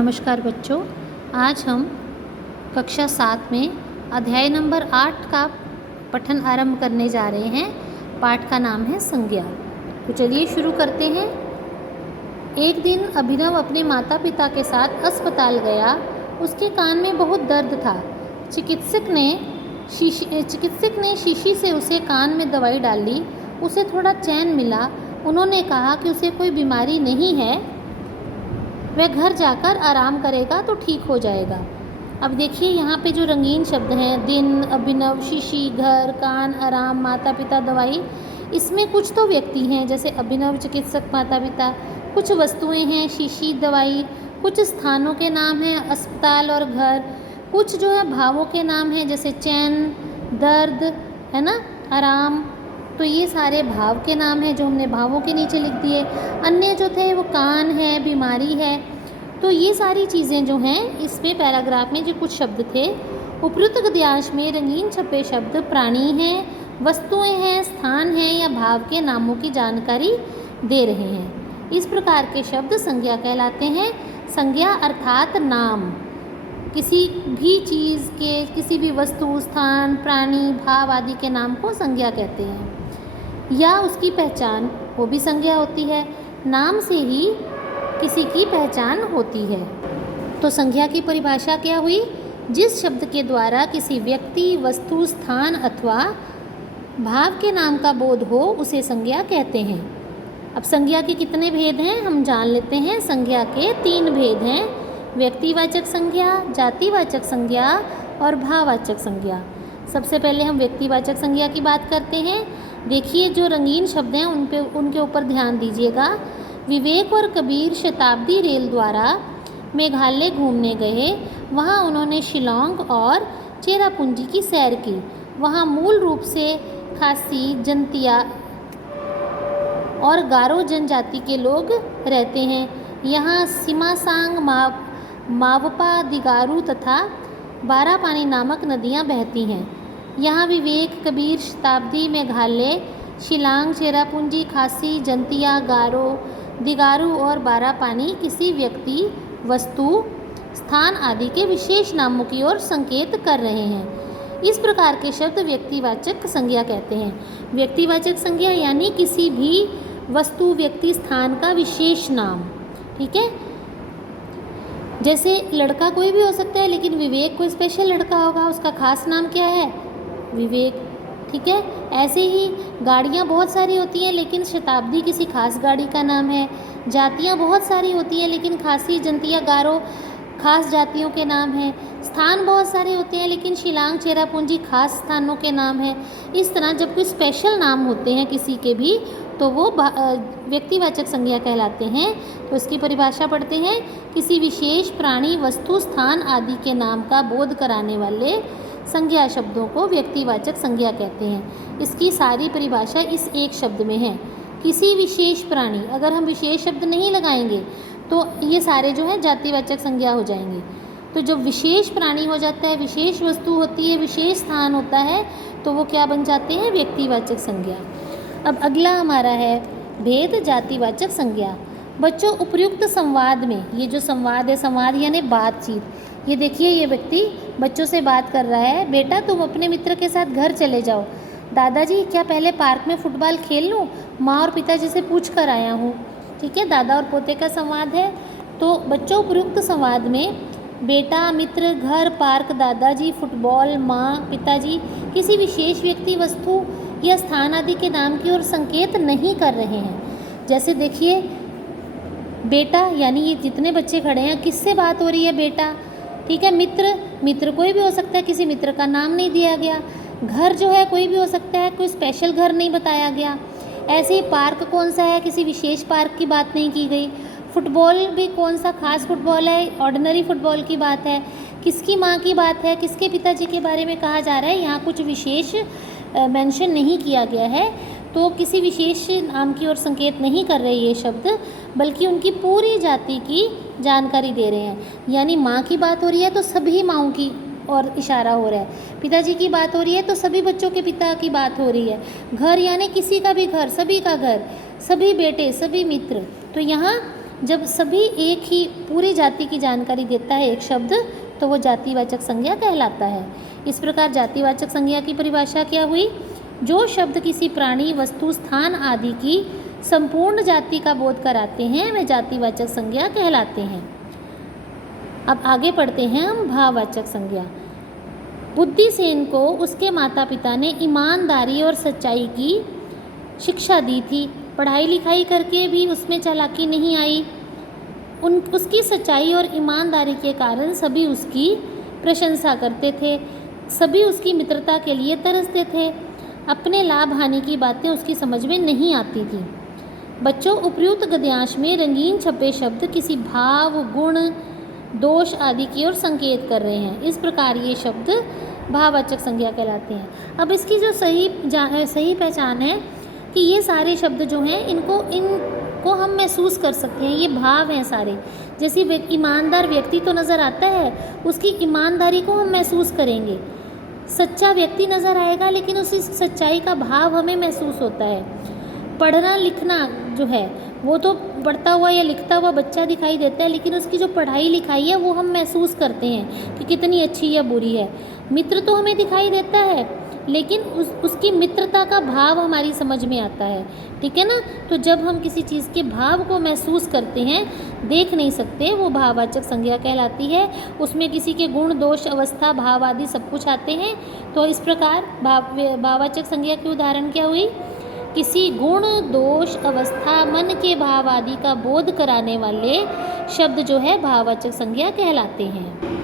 नमस्कार बच्चों, आज हम कक्षा 7 में अध्याय नंबर 8 का पठन आरंभ करने जा रहे हैं। पाठ का नाम है संज्ञा। तो चलिए शुरू करते हैं। एक दिन अभिनव अपने माता पिता के साथ अस्पताल गया। उसके कान में बहुत दर्द था। चिकित्सक ने शीशी से उसे कान में दवाई डाली। उसे थोड़ा चैन मिला। उन्होंने कहा कि उसे कोई बीमारी नहीं है, वह घर जाकर आराम करेगा तो ठीक हो जाएगा। अब देखिए यहाँ पे जो रंगीन शब्द हैं, दिन, अभिनव, शीशी, घर, कान, आराम, माता पिता, दवाई, इसमें कुछ तो व्यक्ति हैं जैसे अभिनव, चिकित्सक, माता पिता, कुछ वस्तुएं हैं, शीशी, दवाई, कुछ स्थानों के नाम हैं, अस्पताल और घर, कुछ जो है भावों के नाम हैं जैसे चैन, दर्द, है ना, आराम। तो ये सारे भाव के नाम हैं जो हमने भावों के नीचे लिख दिए। अन्य जो थे वो कान है, बीमारी है। तो ये सारी चीज़ें जो हैं इसमें पैराग्राफ में जो कुछ शब्द थे, उपयुक्त गद्यांश में रंगीन छपे शब्द प्राणी हैं, वस्तुएं हैं, स्थान हैं या भाव के नामों की जानकारी दे रहे हैं। इस प्रकार के शब्द संज्ञा कहलाते हैं। संज्ञा अर्थात नाम, किसी भी चीज़ के, किसी भी वस्तु, स्थान, प्राणी, भाव आदि के नाम को संज्ञा कहते हैं। या उसकी पहचान, वो भी संज्ञा होती है। नाम से ही किसी की पहचान होती है। तो संज्ञा की परिभाषा क्या हुई? जिस शब्द के द्वारा किसी व्यक्ति, वस्तु, स्थान अथवा भाव के नाम का बोध हो उसे संज्ञा कहते हैं। अब संज्ञा के कितने भेद हैं हम जान लेते हैं। संज्ञा के 3 भेद हैं: व्यक्तिवाचक संज्ञा, जातिवाचक संज्ञा और भाववाचक संज्ञा। सबसे पहले हम व्यक्तिवाचक संज्ञा की बात करते हैं। देखिए जो रंगीन शब्द हैं उनके ऊपर ध्यान दीजिएगा। विवेक और कबीर शताब्दी रेल द्वारा मेघालय घूमने गए। वहाँ उन्होंने शिलोंग और चेरापूंजी की सैर की। वहाँ मूल रूप से खासी, जंतिया और गारो जनजाति के लोग रहते हैं। यहाँ सिमासांग, मावपा, दिगारू तथा बारापानी नामक नदियाँ बहती हैं। यहाँ विवेक, कबीर, शताब्दी, मेघालय, शिलांग, चेरापूंजी, खासी, जंतिया, गारो, दिगारू और बारापानी किसी व्यक्ति, वस्तु, स्थान आदि के विशेष नामों की ओर संकेत कर रहे हैं। इस प्रकार के शब्द व्यक्तिवाचक संज्ञा कहते हैं। व्यक्तिवाचक संज्ञा यानी किसी भी वस्तु, व्यक्ति, स्थान का विशेष नाम। ठीक है, जैसे लड़का कोई भी हो सकता है, लेकिन विवेक कोई स्पेशल लड़का होगा, उसका खास नाम क्या है? विवेक। ठीक है, ऐसे ही गाड़ियाँ बहुत सारी होती हैं लेकिन शताब्दी किसी खास गाड़ी का नाम है। जातियाँ बहुत सारी होती हैं लेकिन खासी, जंतिया, गारो खास जातियों के नाम हैं। स्थान बहुत सारे होते हैं लेकिन शिलांग, चेरापूंजी खास स्थानों के नाम हैं। इस तरह जब कोई स्पेशल नाम होते हैं किसी के भी तो वो व्यक्तिवाचक संज्ञा कहलाते हैं। तो इसकी परिभाषा पढ़ते हैं। किसी विशेष प्राणी, वस्तु, स्थान आदि के नाम का बोध कराने वाले संज्ञा शब्दों को व्यक्तिवाचक संज्ञा कहते हैं। इसकी सारी परिभाषा इस एक शब्द में है, किसी विशेष प्राणी। अगर हम विशेष शब्द नहीं लगाएंगे तो ये सारे जो है जातिवाचक संज्ञा हो जाएंगे। तो जब विशेष प्राणी हो जाता है, विशेष वस्तु होती है, विशेष स्थान होता है, तो वो क्या बन जाते हैं? व्यक्तिवाचक संज्ञा। अब अगला हमारा है भेद जातिवाचक संज्ञा। बच्चों, उपयुक्त संवाद में, ये जो संवाद है, संवाद यानी बातचीत, ये देखिए ये व्यक्ति बच्चों से बात कर रहा है। बेटा तुम अपने मित्र के साथ घर चले जाओ। दादाजी क्या पहले पार्क में फुटबॉल खेल लूँ? माँ और पिताजी से पूछ कर आया हूँ। ठीक है, दादा और पोते का संवाद है। तो बच्चों, उपयुक्त संवाद में बेटा, मित्र, घर, पार्क, दादाजी, फुटबॉल, माँ, पिताजी किसी विशेष व्यक्ति, वस्तु या स्थान आदि के नाम की ओर संकेत नहीं कर रहे हैं। जैसे देखिए बेटा यानी ये जितने बच्चे खड़े हैं, किससे बात हो रही है? बेटा। ठीक है, मित्र कोई भी हो सकता है, किसी मित्र का नाम नहीं दिया गया। घर जो है कोई भी हो सकता है, कोई स्पेशल घर नहीं बताया गया। ऐसे ही पार्क कौन सा है, किसी विशेष पार्क की बात नहीं की गई। फुटबॉल भी कौन सा खास फुटबॉल है, ऑर्डिनरी फुटबॉल की बात है। किसकी माँ की बात है, किसके पिताजी के बारे में कहा जा रहा है, यहाँ कुछ विशेष मेंशन नहीं किया गया है। तो किसी विशेष नाम की ओर संकेत नहीं कर रहे ये शब्द, बल्कि उनकी पूरी जाति की जानकारी दे रहे हैं। यानी माँ की बात हो रही है तो सभी माँओं की और इशारा हो रहा है। पिताजी की बात हो रही है तो सभी बच्चों के पिता की बात हो रही है। घर यानी किसी का भी घर, सभी का घर, सभी बेटे, सभी मित्र। तो यहाँ जब सभी एक ही पूरी जाति की जानकारी देता है एक शब्द, तो वो जातिवाचक संज्ञा कहलाता है। इस प्रकार जातिवाचक संज्ञा की परिभाषा क्या हुई? जो शब्द किसी प्राणी, वस्तु, स्थान आदि की संपूर्ण जाति का बोध कराते हैं वे जातिवाचक संज्ञा कहलाते हैं। अब आगे पढ़ते हैं हम भाववाचक संज्ञा। बुद्धिसेन को उसके माता पिता ने ईमानदारी और सच्चाई की शिक्षा दी थी। पढ़ाई लिखाई करके भी उसमें चालाकी नहीं आई। उसकी सच्चाई और ईमानदारी के कारण सभी उसकी प्रशंसा करते थे, सभी उसकी मित्रता के लिए तरसते थे। अपने लाभ हानि की बातें उसकी समझ में नहीं आती थी। बच्चों, उपर्युक्त गद्यांश में रंगीन छपे शब्द किसी भाव, गुण, दोष आदि की ओर संकेत कर रहे हैं। इस प्रकार ये शब्द भाववाचक संज्ञा कहलाते हैं। अब इसकी जो सही पहचान है कि ये सारे शब्द जो हैं इनको हम महसूस कर सकते हैं। ये भाव हैं सारे। जैसे ईमानदार व्यक्ति तो नज़र आता है, उसकी ईमानदारी को हम महसूस करेंगे। सच्चा व्यक्ति नज़र आएगा, लेकिन उसी सच्चाई का भाव हमें महसूस होता है। पढ़ना लिखना जो है वो तो पढ़ता हुआ या लिखता हुआ बच्चा दिखाई देता है, लेकिन उसकी जो पढ़ाई लिखाई है वो हम महसूस करते हैं कि कितनी अच्छी या बुरी है। मित्र तो हमें दिखाई देता है, लेकिन उसकी मित्रता का भाव हमारी समझ में आता है। ठीक है ना? तो जब हम किसी चीज़ के भाव को महसूस करते हैं, देख नहीं सकते, वो भाववाचक संज्ञा कहलाती है। उसमें किसी के गुण, दोष, अवस्था, भाव आदि सब कुछ आते हैं। तो इस प्रकार भाववाचक संज्ञा की उदाहरण क्या हुई? किसी गुण, दोष, अवस्था, मन के भाव आदि का बोध कराने वाले शब्द जो है भाववाचक संज्ञा कहलाते हैं।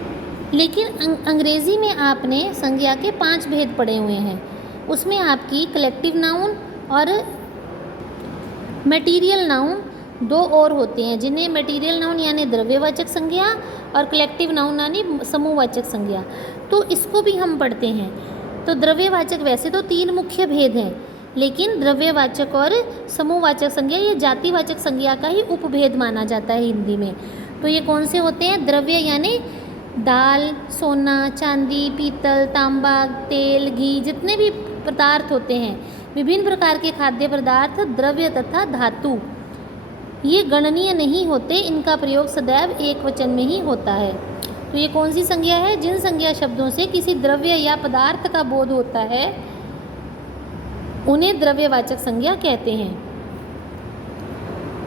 लेकिन अंग्रेज़ी में आपने संज्ञा के 5 भेद पढ़े हुए हैं। उसमें आपकी कलेक्टिव नाउन और मटेरियल नाउन 2 और होते हैं, जिन्हें मटेरियल नाउन यानी द्रव्यवाचक संज्ञा और कलेक्टिव नाउन यानी समूहवाचक संज्ञा। तो इसको भी हम पढ़ते हैं। तो द्रव्यवाचक, वैसे तो 3 मुख्य भेद हैं, लेकिन द्रव्यवाचक और समूहवाचक संज्ञा ये जातिवाचक संज्ञा का ही उपभेद माना जाता है हिंदी में। तो ये कौन से होते हैं? द्रव्य यानी दाल, सोना, चांदी, पीतल, तांबा, तेल, घी, जितने भी पदार्थ होते हैं, विभिन्न प्रकार के खाद्य पदार्थ, द्रव्य तथा धातु, ये गणनीय नहीं होते। इनका प्रयोग सदैव एक वचन में ही होता है। तो ये कौन सी संज्ञा है? जिन संज्ञा शब्दों से किसी द्रव्य या पदार्थ का बोध होता है उन्हें द्रव्यवाचक संज्ञा कहते हैं।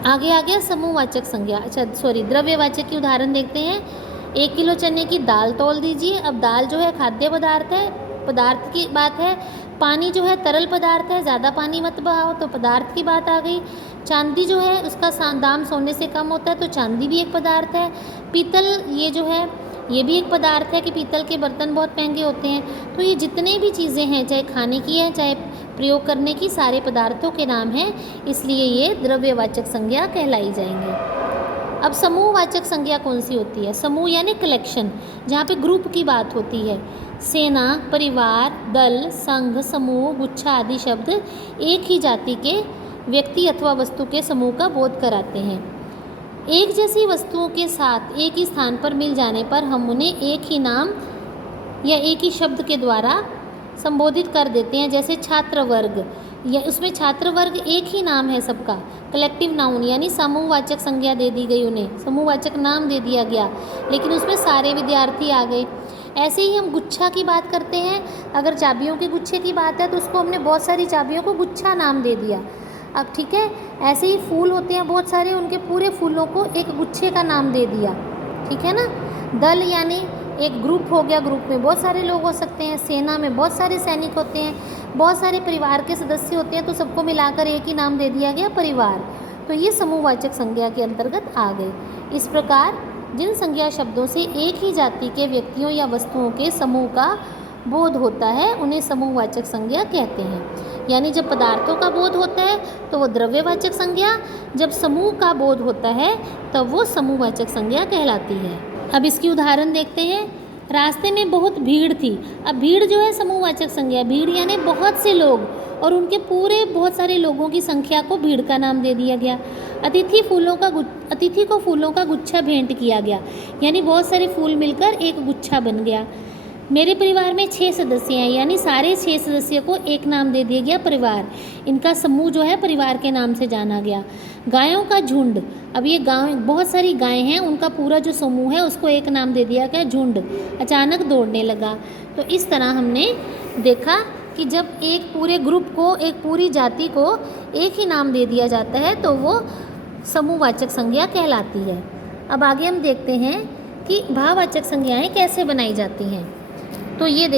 आगे आ गया समूहवाचक संज्ञा। द्रव्यवाचक की उदाहरण देखते हैं। 1 किलो चने की दाल तौल दीजिए। अब दाल जो है खाद्य पदार्थ है, पदार्थ की बात है। पानी जो है तरल पदार्थ है, ज़्यादा पानी मत बहाओ, तो पदार्थ की बात आ गई। चांदी जो है उसका दाम सोने से कम होता है, तो चांदी भी एक पदार्थ है। पीतल ये जो है ये भी एक पदार्थ है कि पीतल के बर्तन बहुत महंगे होते हैं। तो ये जितने भी चीज़ें हैं, चाहे खाने की है चाहे प्रयोग करने की, सारे पदार्थों के नाम हैं, इसलिए ये द्रव्यवाचक संज्ञा कहलाई जाएंगे। अब समूहवाचक संज्ञा कौन सी होती है? समूह यानी कलेक्शन, जहाँ पे ग्रुप की बात होती है। सेना, परिवार, दल, संघ, समूह, गुच्छा आदि शब्द एक ही जाति के व्यक्ति अथवा वस्तु के समूह का बोध कराते हैं। एक जैसी वस्तुओं के साथ एक ही स्थान पर मिल जाने पर हम उन्हें एक ही नाम या एक ही शब्द के द्वारा संबोधित कर देते हैं। जैसे छात्र वर्ग, या उसमें छात्र वर्ग एक ही नाम है सबका, कलेक्टिव नाउन यानी समूहवाचक संज्ञा दे दी गई, उन्हें समूहवाचक नाम दे दिया गया, लेकिन उसमें सारे विद्यार्थी आ गए। ऐसे ही हम गुच्छा की बात करते हैं। अगर चाबियों के गुच्छे की बात है तो उसको हमने बहुत सारी चाबियों को गुच्छा नाम दे दिया। अब ठीक है, ऐसे ही फूल होते हैं बहुत सारे, उनके पूरे फूलों को एक गुच्छे का नाम दे दिया। ठीक है ना? दल यानी एक ग्रुप हो गया, ग्रुप में बहुत सारे लोग हो सकते हैं। सेना में बहुत सारे सैनिक होते हैं, बहुत सारे परिवार के सदस्य होते हैं, तो सबको मिलाकर एक ही नाम दे दिया गया, परिवार। तो ये समूहवाचक संज्ञा के अंतर्गत आ गए। इस प्रकार जिन संज्ञा शब्दों से एक ही जाति के व्यक्तियों या वस्तुओं के समूह का बोध होता है उन्हें समूहवाचक संज्ञा कहते हैं। यानी जब पदार्थों का बोध होता है तो वो द्रव्यवाचक संज्ञा, जब समूह का बोध होता है तब वो समूहवाचक संज्ञा कहलाती है। अब इसकी उदाहरण देखते हैं। रास्ते में बहुत भीड़ थी। अब भीड़ जो है समूहवाचक संज्ञा, भीड़ यानी बहुत से लोग, और उनके पूरे बहुत सारे लोगों की संख्या को भीड़ का नाम दे दिया गया। अतिथि को फूलों का गुच्छा भेंट किया गया, यानी बहुत सारे फूल मिलकर एक गुच्छा बन गया। मेरे परिवार में 6 सदस्य हैं, यानी सारे 6 सदस्य को एक नाम दे दिया गया परिवार। इनका समूह जो है परिवार के नाम से जाना गया। गायों का झुंड, अब ये गाँव बहुत सारी गायें हैं, उनका पूरा जो समूह है उसको एक नाम दे दिया गया झुंड, अचानक दौड़ने लगा। तो इस तरह हमने देखा कि जब एक पूरे ग्रुप को, एक पूरी जाति को एक ही नाम दे दिया जाता है तो वो समूहवाचक संज्ञा कहलाती है। अब आगे हम देखते हैं कि भाववाचक संज्ञाएं कैसे बनाई जाती हैं। तो ये देखिए